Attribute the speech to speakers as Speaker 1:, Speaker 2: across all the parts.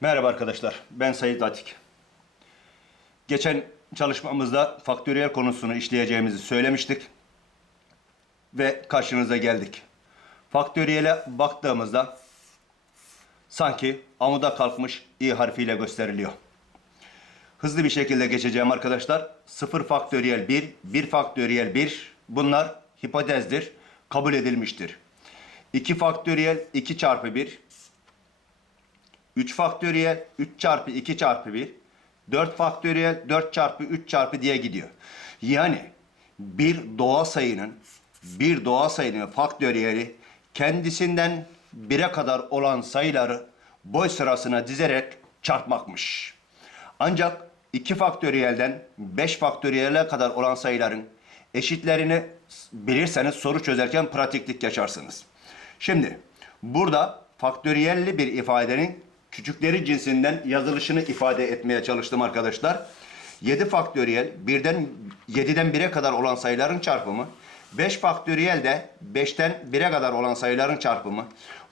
Speaker 1: Merhaba arkadaşlar, ben Sayit Atik. Geçen çalışmamızda faktöriyel konusunu işleyeceğimizi söylemiştik ve karşınıza geldik. Faktöriyele baktığımızda sanki amuda kalkmış i harfiyle gösteriliyor. Hızlı bir şekilde geçeceğim arkadaşlar. 0 faktöriyel 1, 1 faktöriyel 1 bunlar hipotezdir, kabul edilmiştir. 2 faktöriyel 2 çarpı 1, 3 faktöriyel 3 çarpı 2 çarpı 1. 4 faktöriyel 4 çarpı 3 çarpı diye gidiyor. Yani bir doğal sayının bir doğal sayının faktöriyeli kendisinden 1'e kadar olan sayıları boy sırasına dizerek çarpmakmış. Ancak 2 faktöriyelden 5 faktöriyele kadar olan sayıların eşitlerini bilirseniz soru çözerken pratiklik yaşarsınız. Şimdi burada faktöriyelli bir ifadenin küçükleri cinsinden yazılışını ifade etmeye çalıştım arkadaşlar. 7 faktöriyel birden 7'den 1'e kadar olan sayıların çarpımı. 5 faktöriyel de 5'ten 1'e kadar olan sayıların çarpımı.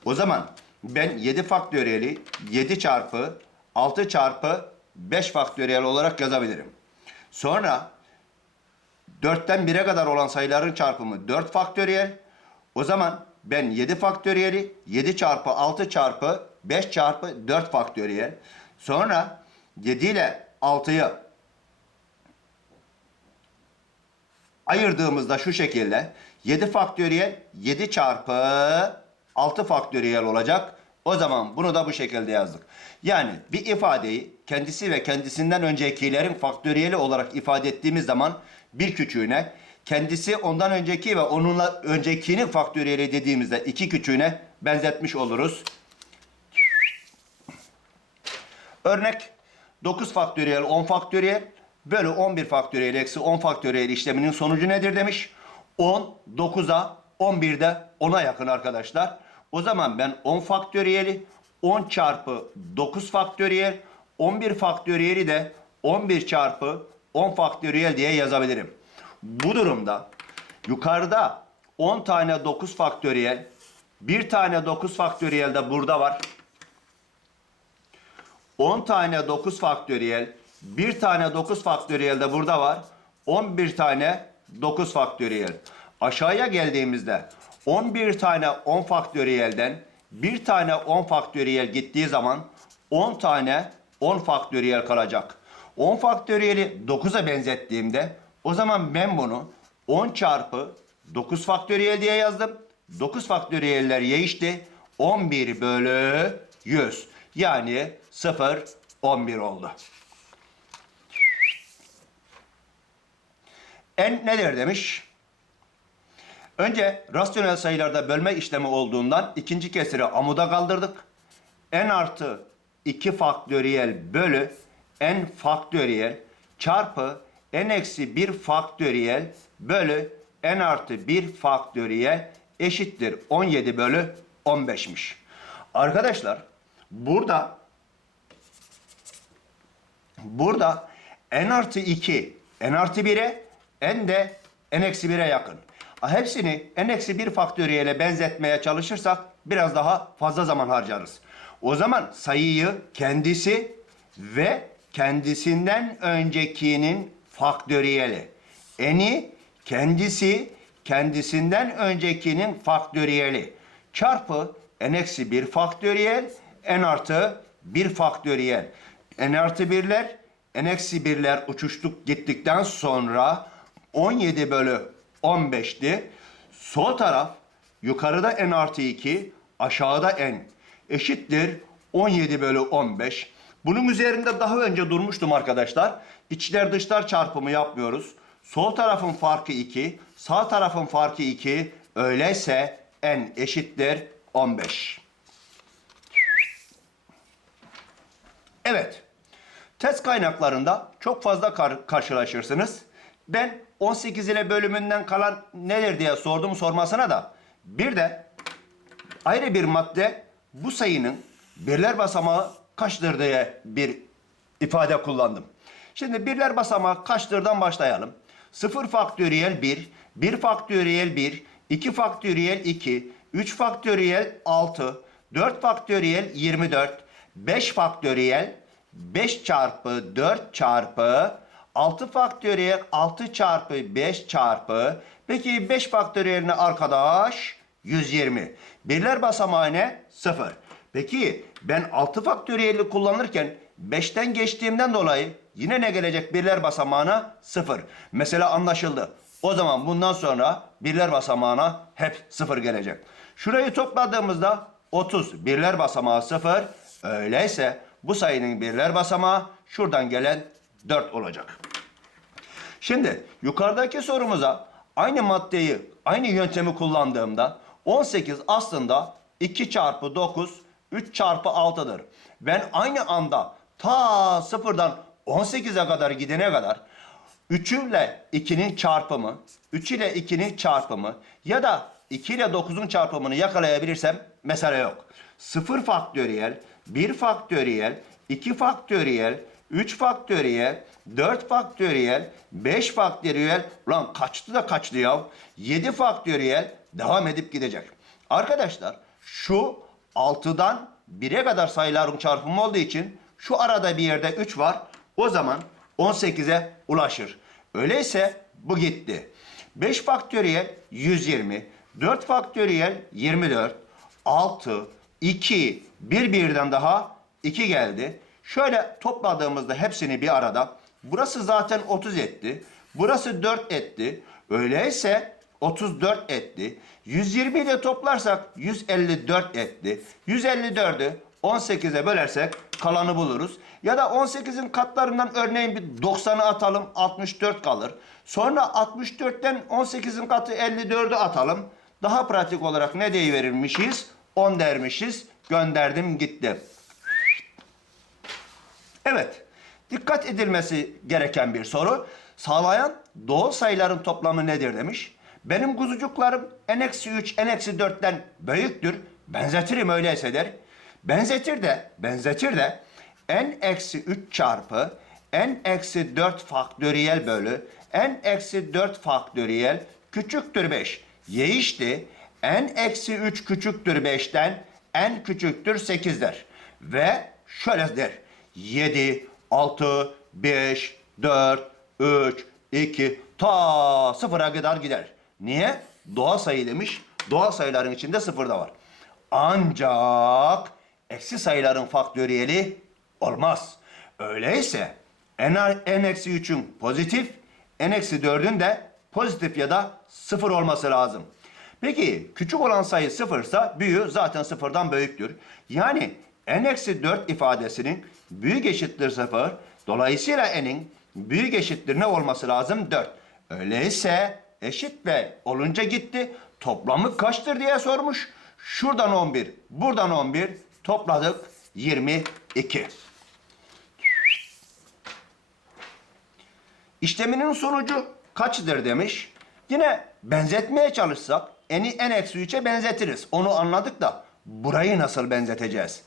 Speaker 1: O zaman ben 7 faktöriyeli 7 çarpı 6 çarpı 5 faktöriyel olarak yazabilirim. Sonra 4'ten 1'e kadar olan sayıların çarpımı 4 faktöriyel. O zaman ben 7 faktöriyeli 7 çarpı 6 çarpı 5 çarpı 4 faktöriyel. Sonra 7 ile 6'yı ayırdığımızda şu şekilde 7 faktöriyel 7 çarpı 6 faktöriyel olacak. O zaman bunu da bu şekilde yazdık. Yani bir ifadeyi kendisi ve kendisinden öncekilerin faktöriyeli olarak ifade ettiğimiz zaman bir küçüğüne kendisi ondan önceki ve onunla öncekinin faktöriyeli dediğimizde iki küçüğüne benzetmiş oluruz. Örnek 9 faktöriyel 10 faktöriyel bölü 11 faktöriyel eksi 10 faktöriyel işleminin sonucu nedir demiş. 10 9'a 11'de 10'a yakın arkadaşlar. O zaman ben 10 faktöriyeli 10 çarpı 9 faktöriyel 11 faktöriyeli de 11 çarpı 10 faktöriyel diye yazabilirim. Bu durumda yukarıda 10 tane 9 faktöriyel bir tane 9 faktöriyel de burada var. 10 tane 9 faktöriyel, bir tane 9 faktöriyel de burada var. 11 tane 9 faktöriyel. Aşağıya geldiğimizde 11 tane 10 faktöriyelden bir tane 10 faktöriyel gittiği zaman 10 tane 10 faktöriyel kalacak. 10 faktöriyeli 9'a benzettiğimde o zaman ben bunu 10 çarpı 9 faktöriyel diye yazdım. 9 faktöriyeller değişti. 11 bölü 100. Yani 0, 11 oldu. En nedir demiş? Önce rasyonel sayılarda bölme işlemi olduğundan ikinci kesiri amuda kaldırdık. n artı 2 faktöriyel bölü n faktöriyel çarpı n eksi 1 faktöriyel bölü n artı 1 faktöriyel eşittir 17 bölü 15'miş. Arkadaşlar burada burada n artı 2 n artı 1'e n de n eksi 1'e yakın. Hepsini n eksi 1 faktöriyele benzetmeye çalışırsak biraz daha fazla zaman harcarız. O zaman sayıyı kendisi ve kendisinden öncekinin faktöriyeli. N'i kendisi kendisinden öncekinin faktöriyeli çarpı n eksi 1 faktöriyel n artı 1 faktöriyel. N artı 1'ler n eksi 1'ler uçuştuk gittikten sonra 17 bölü 15'ti. Sol taraf yukarıda n artı 2 aşağıda n eşittir 17 bölü 15. Bunun üzerinde daha önce durmuştum arkadaşlar. İçler dışlar çarpımı yapmıyoruz. Sol tarafın farkı 2, sağ tarafın farkı 2. Öyleyse n eşittir 15. Evet. Test kaynaklarında çok fazla kar- karşılaşırsınız. Ben 18 ile bölümünden kalan nedir diye sordum sormasına da bir de ayrı bir madde bu sayının birler basamağı kaçtır diye bir ifade kullandım. Şimdi birler basamağı kaçtırdan başlayalım. 0 faktöriyel 1, 1 faktöriyel 1, 2 faktöriyel 2, 3 faktöriyel 6, 4 faktöriyel 24, 5 faktöriyel 5 çarpı 4 çarpı 6 faktöriyel 6 çarpı 5 çarpı peki 5 faktöriyel ne arkadaş? 120. Birler basamağı ne? 0. Peki ben 6 faktöriyeli kullanırken 5'ten geçtiğimden dolayı yine ne gelecek birler basamağına? 0. Mesela anlaşıldı. O zaman bundan sonra birler basamağına hep 0 gelecek. Şurayı topladığımızda 30 birler basamağı 0. Öyleyse bu sayının birler basamağı şuradan gelen 4 olacak. Şimdi yukarıdaki sorumuza aynı maddeyi, aynı yöntemi kullandığımda 18 aslında 2 çarpı 9, 3 çarpı 6'dır. Ben aynı anda ta sıfırdan 18'e kadar gidene kadar 3 ile 2'nin çarpımı, 3 ile 2'nin çarpımı ya da 2 ile 9'un çarpımını yakalayabilirsem mesele yok. 0 faktöriyel, 1 faktöriyel, 2 faktöriyel, 3 faktöriyel, 4 faktöriyel, 5 faktöriyel, ulan kaçtı da kaçtı ya. 7 faktöriyel devam edip gidecek. Arkadaşlar şu 6'dan 1'e kadar sayıların çarpımı olduğu için şu arada bir yerde 3 var. O zaman 18'e ulaşır. Öyleyse bu gitti. 5 faktöriyel 120, 4 faktöriyel 24, 6, 2, 1 birden daha 2 geldi. Şöyle topladığımızda hepsini bir arada. Burası zaten 30 etti. Burası 4 etti. Öyleyse 34 etti. 120 ile toplarsak 154 etti. 154'ü 18'e bölersek kalanı buluruz. Ya da 18'in katlarından örneğin bir 90'ı atalım 64 kalır. Sonra 64'ten 18'in katı 54'ü atalım. Daha pratik olarak ne deyiverirmişiz? 10 dermişiz. Gönderdim gitti. Evet. Dikkat edilmesi gereken bir soru. Sağlayan doğal sayıların toplamı nedir demiş. Benim kuzucuklarım n-3, n-4'ten büyüktür. Benzetirim öyleyse der. Benzetir de, benzetir de n-3 çarpı n-4 faktöriyel bölü n-4 faktöriyel küçüktür 5. Y işte n-3 küçüktür 5'ten n küçüktür 8'dir. Ve şöyle der. 7, 6, 5, 4, 3, 2 ta sıfıra kadar gider. Niye? Doğal sayı demiş. Doğal sayıların içinde sıfır da var. Ancak eksi sayıların faktöriyeli olmaz. Öyleyse n-3'ün pozitif, n-4'ün de pozitif ya da sıfır olması lazım. Peki küçük olan sayı sıfırsa büyüğü zaten sıfırdan büyüktür. Yani n-4 ifadesinin büyük eşittir sıfır. Dolayısıyla n'in büyük eşittir ne olması lazım? 4. Öyleyse eşit ve olunca gitti. Toplamı kaçtır diye sormuş. Şuradan 11, buradan 11 topladık 22. İşleminin sonucu kaçtır demiş. Yine benzetmeye çalışsak n'i n eksi 3'e benzetiriz. Onu anladık da burayı nasıl benzeteceğiz?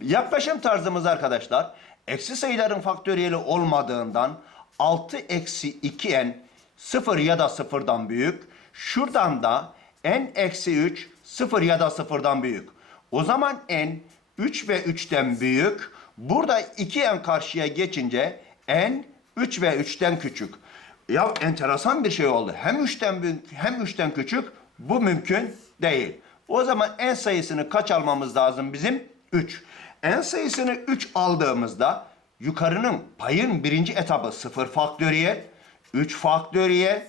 Speaker 1: Yaklaşım tarzımız arkadaşlar eksi sayıların faktöriyeli olmadığından 6 eksi 2n 0 ya da 0'dan büyük. Şuradan da n eksi 3 0 ya da 0'dan büyük. O zaman n 3 ve 3'ten büyük. Burada 2n karşıya geçince n 3 ve 3'ten küçük. Ya enteresan bir şey oldu. Hem 3'ten büyük hem 3'ten küçük. Bu mümkün değil. O zaman n sayısını kaç almamız lazım bizim? 3. n sayısını 3 aldığımızda yukarının payın birinci etabı 0 faktöriyel, 3 faktöriyel,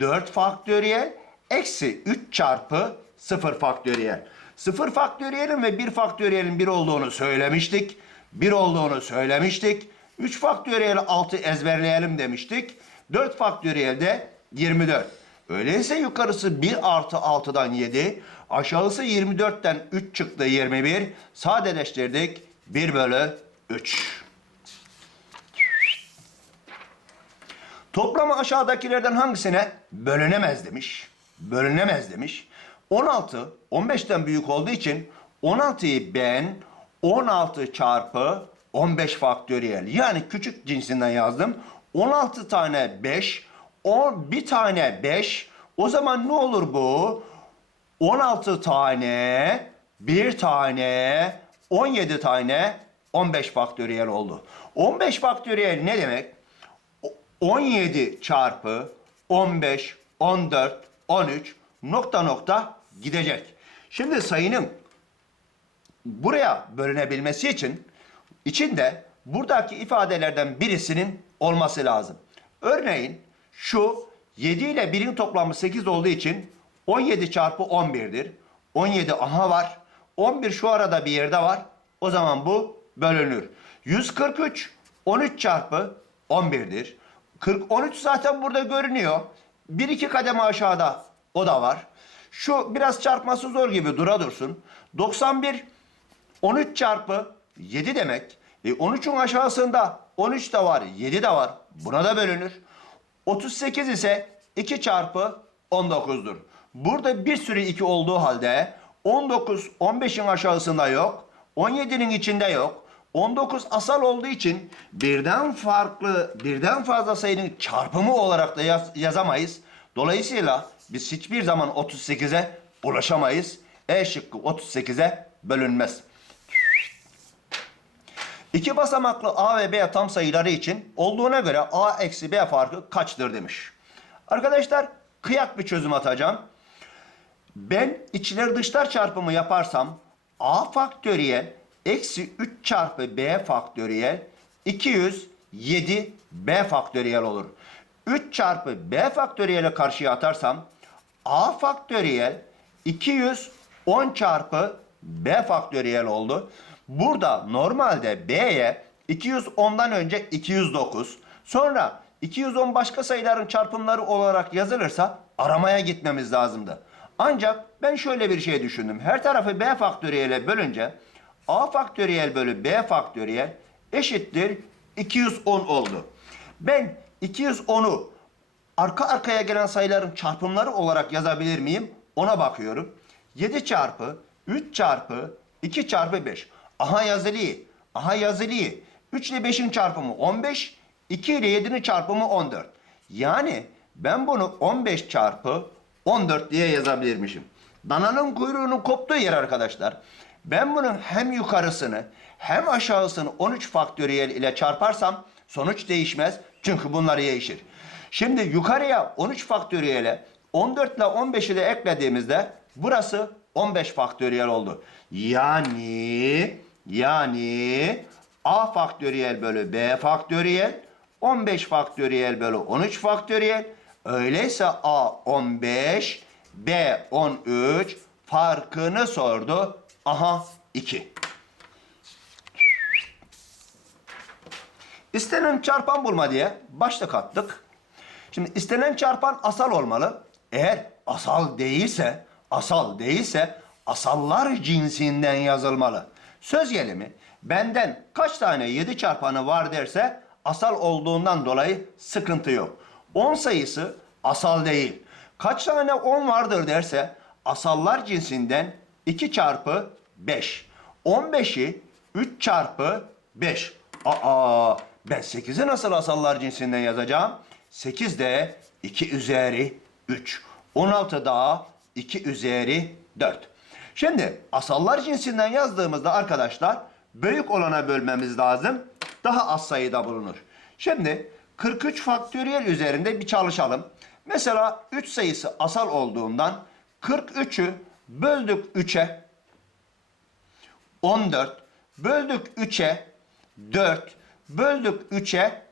Speaker 1: 4 faktöriyel, eksi 3 çarpı 0 faktöriyel. 0 faktöriyelin ve 1 faktöriyelin 1 olduğunu söylemiştik. 1 olduğunu söylemiştik. 3 faktöriyel 6 ezberleyelim demiştik. 4 faktöriyel de 24. Öyleyse yukarısı 1 artı 6'dan 7. Aşağısı 24'ten 3 çıktı 21. Sadeleştirdik 1 bölü 3. Toplamı aşağıdakilerden hangisine bölünemez demiş. Bölünemez demiş. 16 15'ten büyük olduğu için 16'yı ben 16 çarpı 15 faktöriyel yani küçük cinsinden yazdım. 16 tane 5, 10 bir tane 5. O zaman ne olur bu? 16 tane, bir tane, 17 tane 15 faktöriyel oldu. 15 faktöriyel ne demek? O- 17 çarpı 15, 14, 13 nokta nokta gidecek. Şimdi sayının buraya bölünebilmesi için içinde buradaki ifadelerden birisinin olması lazım. Örneğin şu 7 ile 1'in toplamı 8 olduğu için 17 çarpı 11'dir. 17 aha var. 11 şu arada bir yerde var. O zaman bu bölünür. 143 13 çarpı 11'dir. 40 13 zaten burada görünüyor. 1 2 kademe aşağıda o da var. Şu biraz çarpması zor gibi dura dursun. 91 13 çarpı 7 demek. E 13'ün aşağısında 13 de var, 7 de var. Buna da bölünür. 38 ise 2 çarpı 19'dur. Burada bir sürü 2 olduğu halde 19 15'in aşağısında yok. 17'nin içinde yok. 19 asal olduğu için birden farklı, birden fazla sayının çarpımı olarak da yaz- yazamayız. Dolayısıyla biz hiçbir zaman 38'e ulaşamayız. E şıkkı 38'e bölünmez. İki basamaklı A ve B tam sayıları için olduğuna göre A eksi B farkı kaçtır demiş. Arkadaşlar kıyak bir çözüm atacağım. Ben içler dışlar çarpımı yaparsam A faktöriyel eksi 3 çarpı B faktöriyel 207 B faktöriyel olur. 3 çarpı B faktöriyeli karşıya atarsam A faktöriyel 210 çarpı B faktöriyel oldu. Burada normalde B'ye 210'dan önce 209 sonra 210 başka sayıların çarpımları olarak yazılırsa aramaya gitmemiz lazımdı. Ancak ben şöyle bir şey düşündüm. Her tarafı B faktöriyele bölünce A faktöriyel bölü B faktöriyel eşittir 210 oldu. Ben 210'u arka arkaya gelen sayıların çarpımları olarak yazabilir miyim? Ona bakıyorum. 7 çarpı 3 çarpı 2 çarpı 5. Aha yazılıyı. Aha yazılıyı. 3 ile 5'in çarpımı 15. 2 ile 7'nin çarpımı 14. Yani ben bunu 15 çarpı 14 diye yazabilirmişim. Dananın kuyruğunun koptuğu yer arkadaşlar. Ben bunun hem yukarısını hem aşağısını 13 faktöriyel ile çarparsam sonuç değişmez. Çünkü bunlar değişir. Şimdi yukarıya 13 faktöriyele 14 ile 15'i de eklediğimizde burası 15 faktöriyel oldu. Yani yani A faktöriyel bölü B faktöriyel 15 faktöriyel bölü 13 faktöriyel öyleyse A 15 B 13 farkını sordu. Aha 2. İstenen çarpan bulma diye başlık attık. Şimdi istenen çarpan asal olmalı. Eğer asal değilse, asal değilse asallar cinsinden yazılmalı. Söz gelimi benden kaç tane 7 çarpanı var derse asal olduğundan dolayı sıkıntı yok. 10 sayısı asal değil. Kaç tane 10 vardır derse asallar cinsinden 2 çarpı 5. 15'i 3 çarpı 5. Aa ben 8'i nasıl asallar cinsinden yazacağım? 8 de 2 üzeri 3. 16 daha 2 üzeri 4. Şimdi asallar cinsinden yazdığımızda arkadaşlar büyük olana bölmemiz lazım. Daha az sayıda bulunur. Şimdi 43 faktöriyel üzerinde bir çalışalım. Mesela 3 sayısı asal olduğundan 43'ü böldük 3'e 14 böldük 3'e 4 böldük 3'e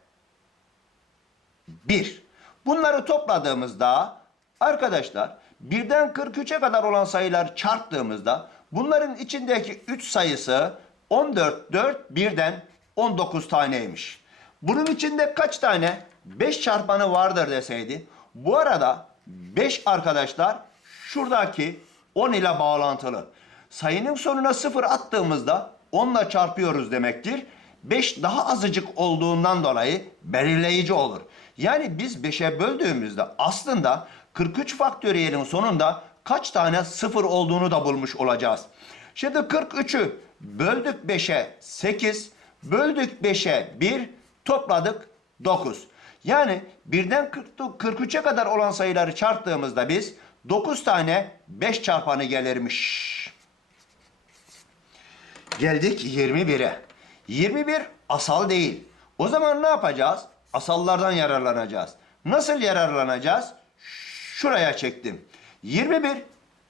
Speaker 1: 1. Bunları topladığımızda arkadaşlar birden 43'e kadar olan sayılar çarptığımızda bunların içindeki 3 sayısı 14, 4, birden 19 taneymiş. Bunun içinde kaç tane 5 çarpanı vardır deseydi. Bu arada 5 arkadaşlar şuradaki 10 ile bağlantılı. Sayının sonuna 0 attığımızda 10 ile çarpıyoruz demektir. 5 daha azıcık olduğundan dolayı belirleyici olur. Yani biz 5'e böldüğümüzde aslında 43 faktöriyelin sonunda kaç tane 0 olduğunu da bulmuş olacağız. Şimdi 43'ü böldük 5'e 8, böldük 5'e 1, topladık 9. Yani birden 40 43'e kadar olan sayıları çarptığımızda biz 9 tane 5 çarpanı gelirmiş. Geldik 21'e. 21 asal değil. O zaman ne yapacağız? Asallardan yararlanacağız. Nasıl yararlanacağız? Şuraya çektim. 21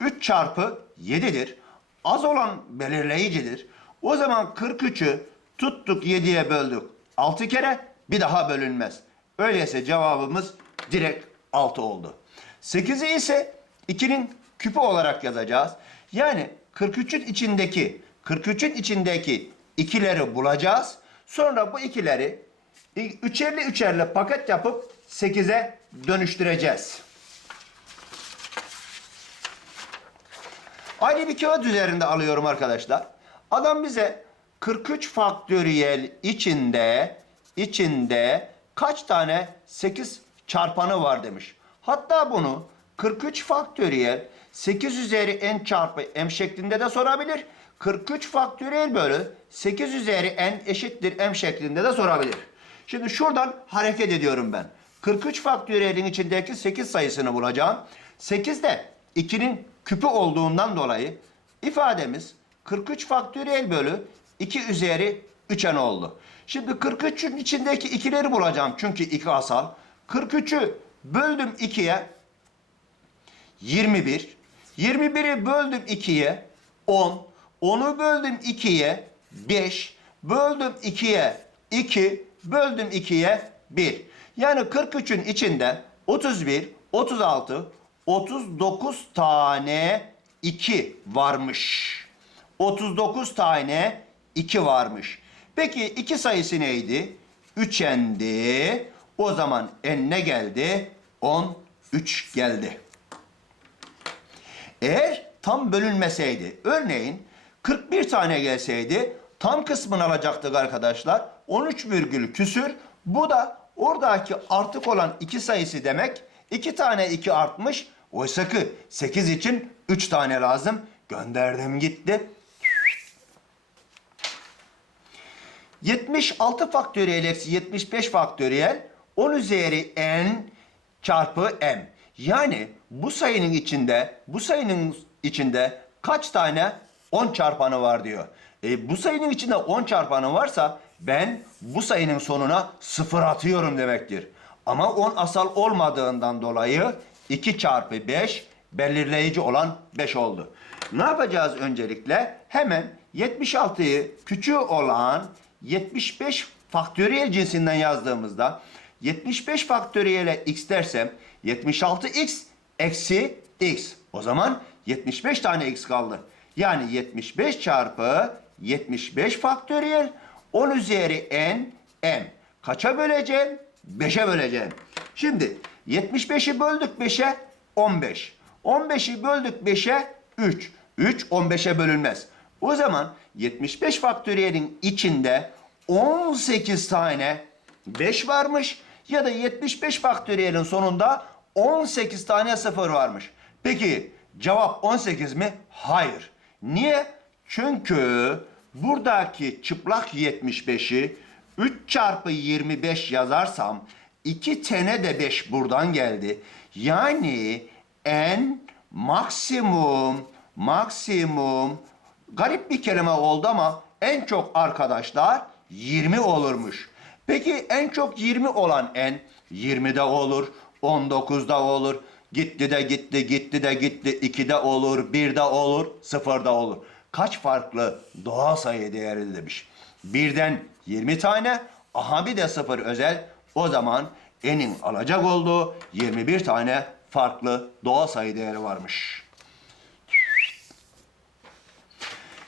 Speaker 1: 3 çarpı 7'dir. Az olan belirleyicidir. O zaman 43'ü tuttuk 7'ye böldük. 6 kere bir daha bölünmez. Öyleyse cevabımız direkt 6 oldu. 8'i ise 2'nin küpü olarak yazacağız. Yani 43'ün içindeki 43'ün içindeki ikileri bulacağız. Sonra bu ikileri üçerli üçerli paket yapıp 8'e dönüştüreceğiz. Aynı bir kağıt üzerinde alıyorum arkadaşlar. Adam bize 43 faktöriyel içinde içinde kaç tane 8 çarpanı var demiş. Hatta bunu 43 faktöriyel 8 üzeri n çarpı m şeklinde de sorabilir. 43 faktöriyel bölü 8 üzeri n eşittir m şeklinde de sorabilir. Şimdi şuradan hareket ediyorum ben. 43 faktöriyelin içindeki 8 sayısını bulacağım. 8 de 2'nin küpü olduğundan dolayı ifademiz 43 faktöriyel bölü 2 üzeri 3n oldu. Şimdi 43'ün içindeki ikileri bulacağım çünkü 2 asal. 43'ü böldüm 2'ye 21. 21'i böldüm 2'ye 10. 10'u böldüm 2'ye 5. Böldüm 2'ye 2. Böldüm 2'ye 1. Yani 43'ün içinde 31, 36, 39 tane 2 varmış. 39 tane 2 varmış. Peki 2 sayısı neydi? 3'endi. O zaman n ne geldi? 13 geldi. Eğer tam bölünmeseydi, örneğin 41 tane gelseydi tam kısmını alacaktık arkadaşlar. 13 virgül küsür. Bu da oradaki artık olan 2 sayısı demek. 2 tane 2 artmış. Oysa ki 8 için 3 tane lazım. Gönderdim gitti. 76 faktöriyel eksi 75 faktöriyel 10 üzeri n çarpı m. Yani bu sayının içinde bu sayının içinde kaç tane 10 çarpanı var diyor. E, bu sayının içinde 10 çarpanı varsa ben bu sayının sonuna 0 atıyorum demektir. Ama 10 asal olmadığından dolayı 2 çarpı 5 belirleyici olan 5 oldu. Ne yapacağız öncelikle? Hemen 76'yı küçüğü olan 75 faktöriyel cinsinden yazdığımızda 75 faktöriyele x dersem 76x eksi x. O zaman 75 tane x kaldı. Yani 75 çarpı 75 faktöriyel 10 üzeri n m. Kaça böleceğim? 5'e böleceğim. Şimdi 75'i böldük 5'e 15. 15'i böldük 5'e 3. 3 15'e bölünmez. O zaman 75 faktöriyelin içinde 18 tane 5 varmış ya da 75 faktöriyelin sonunda 18 tane 0 varmış. Peki cevap 18 mi? Hayır. Niye? Çünkü buradaki çıplak 75'i 3 çarpı 25 yazarsam 2 tane de 5 buradan geldi. Yani n maksimum maksimum garip bir kelime oldu ama en çok arkadaşlar 20 olurmuş. Peki en çok 20 olan n 20'de olur, 19'da olur, gitti de gitti, gitti de gitti, 2'de olur, 1'de olur, 0'da olur. Kaç farklı doğal sayı değeri demiş. Birden 20 tane, aha bir de 0 özel. O zaman n'in alacak olduğu 21 tane farklı doğal sayı değeri varmış.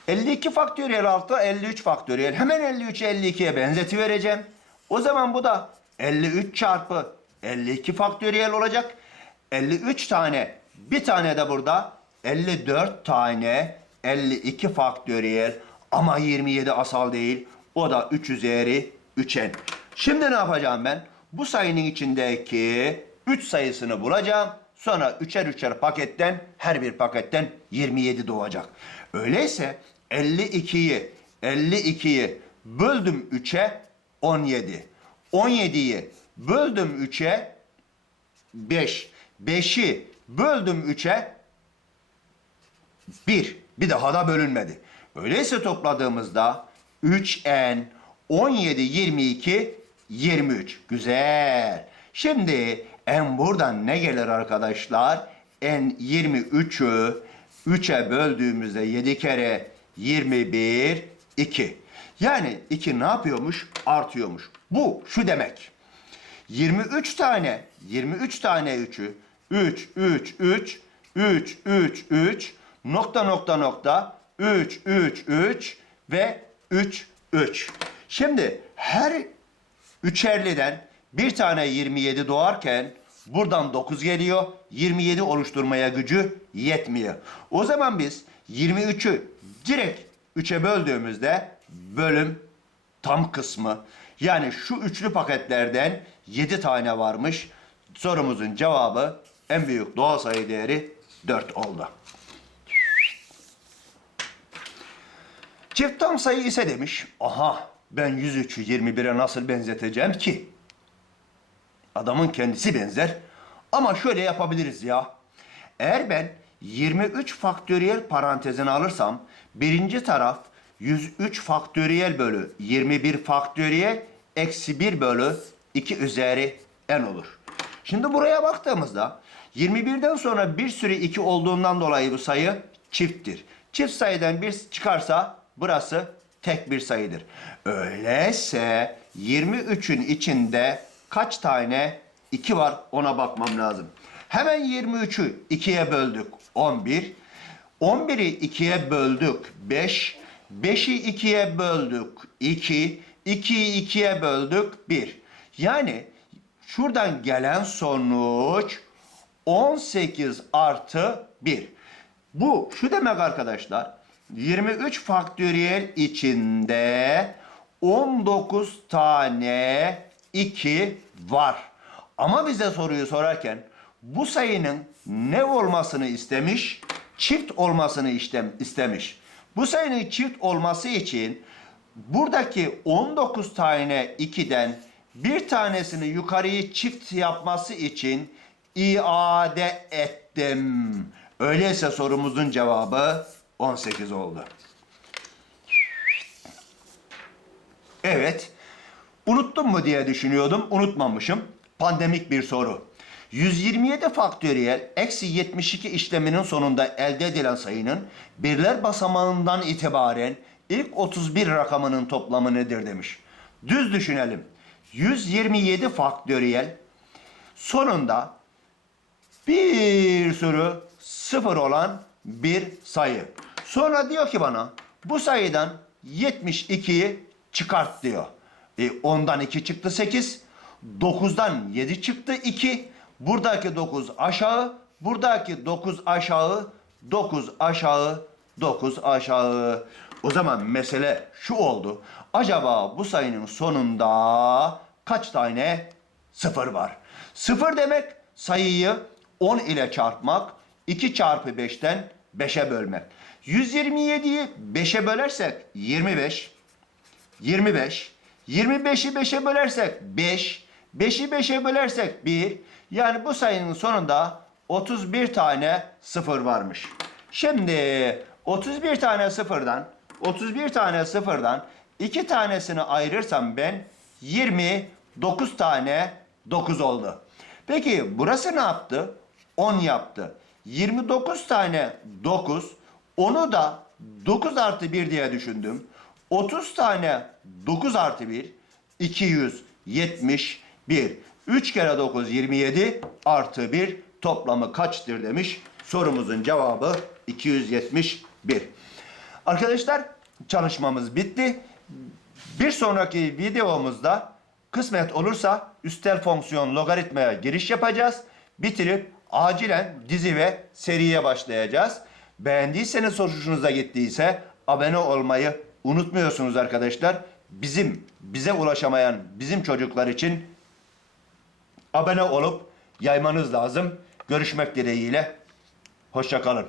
Speaker 1: 52 faktöriyel artı 53 faktöriyel. Hemen 53'ü 52'ye benzeti vereceğim. O zaman bu da 53 çarpı 52 faktöriyel olacak. 53 tane bir tane de burada 54 tane 52 faktöriyel ama 27 asal değil. O da 3 üzeri 3n. Şimdi ne yapacağım ben? Bu sayının içindeki 3 sayısını bulacağım. Sonra üçer üçer paketten her bir paketten 27 doğacak. Öyleyse 52'yi 52'yi böldüm 3'e 17. 17'yi böldüm 3'e 5. 5'i böldüm 3'e 1. Bir daha da bölünmedi. Öyleyse topladığımızda 3n 17 22 23. Güzel. Şimdi n buradan ne gelir arkadaşlar? n 23'ü 3'e böldüğümüzde 7 kere 21 2. Yani 2 ne yapıyormuş? Artıyormuş. Bu şu demek. 23 tane, 23 tane 3'ü 3, 3, 3, 3, 3, 3, nokta nokta nokta, 3, 3, 3 ve 3, 3. Şimdi her üçerliden bir tane 27 doğarken buradan 9 geliyor. 27 oluşturmaya gücü yetmiyor. O zaman biz 23'ü direkt 3'e böldüğümüzde bölüm tam kısmı yani şu üçlü paketlerden 7 tane varmış. Sorumuzun cevabı en büyük doğal sayı değeri 4 oldu. Çift tam sayı ise demiş. Aha ben 103'ü 21'e nasıl benzeteceğim ki? Adamın kendisi benzer. Ama şöyle yapabiliriz ya. Eğer ben 23 faktöriyel parantezini alırsam birinci taraf 103 faktöriyel bölü 21 faktöriyel eksi 1 bölü 2 üzeri n olur. Şimdi buraya baktığımızda 21'den sonra bir sürü 2 olduğundan dolayı bu sayı çifttir. Çift sayıdan bir çıkarsa burası tek bir sayıdır. Öyleyse 23'ün içinde kaç tane 2 var ona bakmam lazım. Hemen 23'ü 2'ye böldük 11. 11'i 2'ye böldük 5. 5'i 2'ye böldük 2. 2'yi 2'ye böldük 1. Yani şuradan gelen sonuç 18 artı 1. Bu şu demek arkadaşlar. 23 faktöriyel içinde 19 tane 2 var. Ama bize soruyu sorarken bu sayının ne olmasını istemiş? Çift olmasını istem istemiş. Bu sayının çift olması için buradaki 19 tane 2'den bir tanesini yukarıyı çift yapması için iade ettim. Öyleyse sorumuzun cevabı 18 oldu. Evet. Unuttum mu diye düşünüyordum. Unutmamışım. Pandemik bir soru. 127 faktöriyel eksi 72 işleminin sonunda elde edilen sayının birler basamağından itibaren ilk 31 rakamının toplamı nedir demiş. Düz düşünelim. 127 faktöriyel sonunda bir sürü sıfır olan bir sayı. Sonra diyor ki bana bu sayıdan 72'yi çıkart diyor. E, 10'dan 2 çıktı 8. 9'dan 7 çıktı 2. Buradaki 9 aşağı. Buradaki 9 aşağı. 9 aşağı. 9 aşağı. O zaman mesele şu oldu. Acaba bu sayının sonunda kaç tane sıfır var? Sıfır demek sayıyı 10 ile çarpmak. 2 çarpı 5'ten 5'e bölmek. 127'yi 5'e bölersek 25. 25. 25'i 5'e bölersek 5. 5'i 5'e bölersek 1. Yani bu sayının sonunda 31 tane sıfır varmış. Şimdi 31 tane sıfırdan 31 tane sıfırdan 2 tanesini ayırırsam ben 29 tane 9 oldu. Peki burası ne yaptı? 10 yaptı. 29 tane 9. Onu da 9 artı 1 diye düşündüm. 30 tane 9 artı 1 271. 3 kere 9 27 artı 1 toplamı kaçtır demiş. Sorumuzun cevabı 271. Arkadaşlar çalışmamız bitti. Bir sonraki videomuzda kısmet olursa üstel fonksiyon logaritmaya giriş yapacağız. Bitirip acilen dizi ve seriye başlayacağız. Beğendiyseniz hoşunuza gittiyse abone olmayı unutmuyorsunuz arkadaşlar. Bizim bize ulaşamayan bizim çocuklar için abone olup yaymanız lazım. Görüşmek dileğiyle. Hoşçakalın.